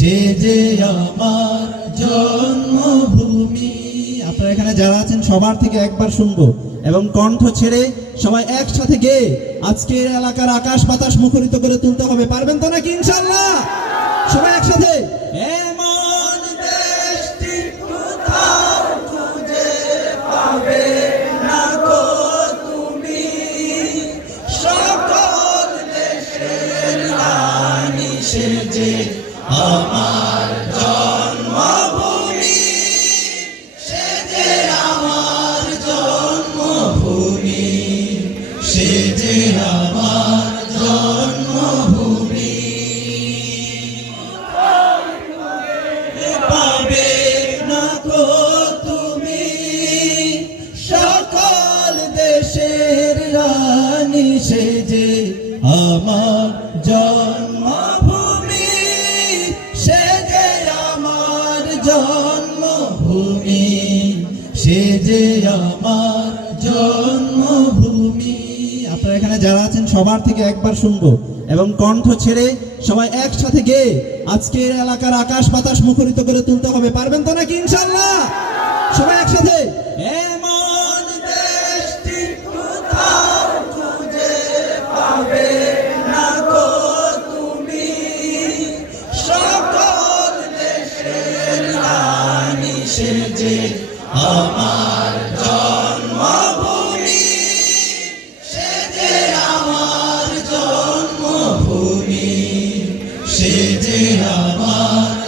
সে যে আমার জন্মভূমি। আপনারা এখানে যারা আছেন সবার থেকে একবার শুনবো এবং কণ্ঠ ছেড়ে সবাই একসাথে গেয়ে আজকের এলাকার আকাশ বাতাস মুখরিত করে তুলতে হবে। পারবেন তো নাকি ইনশাআল্লাহ? সবাই একসাথে। এমন দেশটি কোথাও খুঁজে পাবে না গো তুমি, সকল দেশের রানী সে যে আমার জন্মভূমি, সে যে আমার জন্মভূমি, সে যে আমার জন্মভূমি। পাবে না গো তুমি, সকল দেশের রানী সে যে আমার জন্মভূমি, সে যে আমার জন্মভূমি, সে যে আমার জন্মভূমি। আপনারা এখানে যারা আছেন সবার থেকে একবার শুনবো এবং কণ্ঠ ছেড়ে সবাই একসাথে গেয়ে আজকের এলাকার আকাশ বাতাস মুখরিত করে তুলতে হবে। পারবেন তো নাকি ইনশাআল্লাহ? সবাই একসাথে। এমন দেশটি কোথাও খুঁজে পাবে না গো তুমি, সকল দেশের রানী সে যে আমার জন্মভূমি, সে যে আমার জন্মভূমি, সে যে আমার